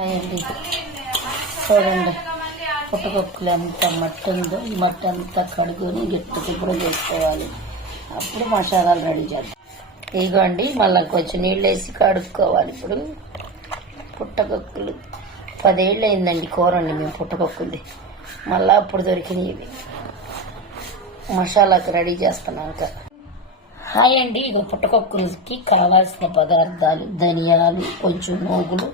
అయ్యండి. చూడండి. పుట్టగొక్కులు ఎంత మట్టి ఉందో ఈ మట్టి అంతా కడుగుని గిట్టు శుభ్రం చేసుకోవాలి. అప్పుడు మసాలాలు రెడీ చేద్దాం. ఇదిగోండి మళ్ళీ కొంచెం నీళ్ళు వేసి కడుక్కోవాలి ఇప్పుడు. పుట్టకొక్కులు. పదేళ్ళు అయిందండి కూరండి మేము పుట్టగొక్కులది మళ్ళీ అప్పుడు దొరికినవి. మసాలాకు రెడీ చేస్తున్నాం ఇంకా. హాయ్ అండి. ఇది పుట్టకొక్కులకి కావాల్సిన పదార్థాలు ధనియాలు కొంచెం నూగులు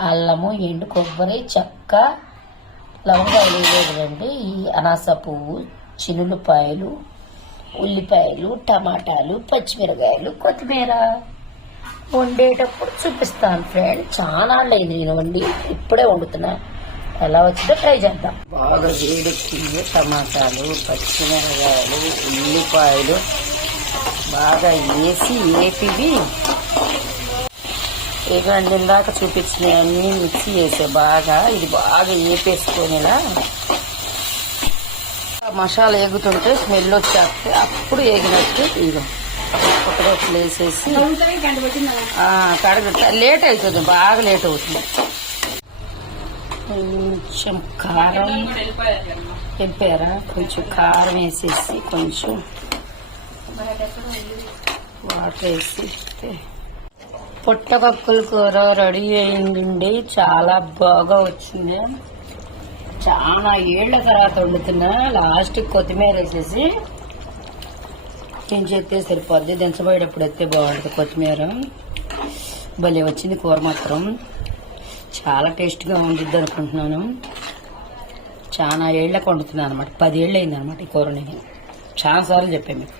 అల్లము ఎండు కొబ్బరి చెక్క లవంగాలు వేయలేదండి. ఈ అనాస పువ్వు చినులపాయలు ఉల్లిపాయలు టమాటాలు పచ్చిమిరకాయలు కొత్తిమీర వండేటప్పుడు చూపిస్తాను ఫ్రెండ్. చాలా లేదు నేను వండి ఇప్పుడే వండుతున్నా. ఎలా వచ్చిందో ట్రై చేద్దాం. బాగా వేడెక్కింది. టమాటాలు పచ్చిమిరకాయలు ఉల్లిపాయలు బాగా వేసి ఏపివి. ఇవ్వండి ఇందాక చూపించిన అన్ని మిక్సీ చేసే బాగా ఇది బాగా ఏపేసుకొనిలా. మసాలా ఎగుతుంటే స్మెల్ వచ్చేస్తే అప్పుడు ఏగినట్టు ఇదిగో పుట్టగొట్లు వేసేసి. ఆ, కడగ లేట్ అవుతుంది బాగా లేట్ అవుతుంది. కొంచెం కారం. తెంపారా కొంచెం కారం వేసేసి కొంచెం వాటర్ వేసి పుట్టపప్పుల కూర రెడీ అయిందండి. చాలా బాగా వచ్చింది. చాలా ఏళ్ళ తర్వాత వండుతున్నా లాస్ట్ కొత్తిమీర వేసేసి దించేస్తే సరిపోద్ది? దించబోయేటప్పుడు అయితే బాగుంటుంది కొత్తిమీర. భలే వచ్చింది కూర మాత్రం. చాలా టేస్ట్గా ఉండిద్ది అనుకుంటున్నాను. చాలా ఏళ్ళకి వండుతున్నాను అనమాట పదేళ్ళు అయింది అనమాట ఈ కూర నేను. చాలా సార్లు చెప్పాను మీకు.